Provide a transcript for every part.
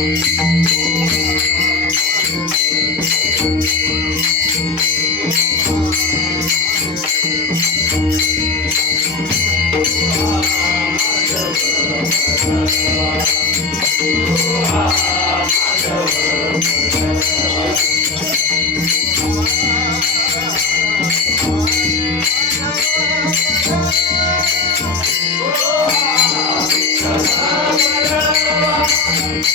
Música Oh,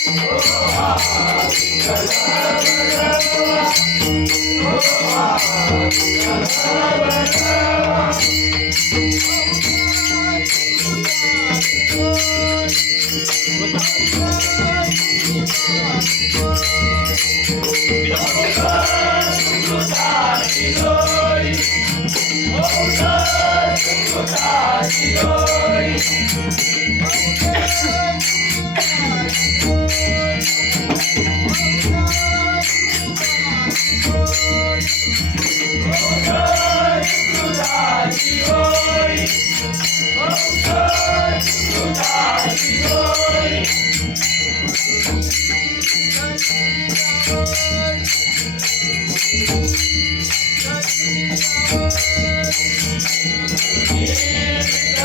Thank you.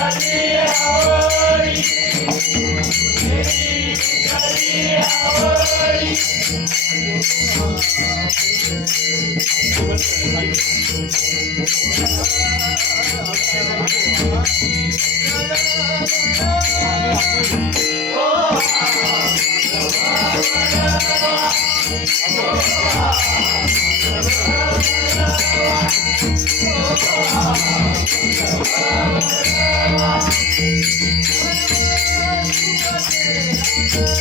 Oh, Amen.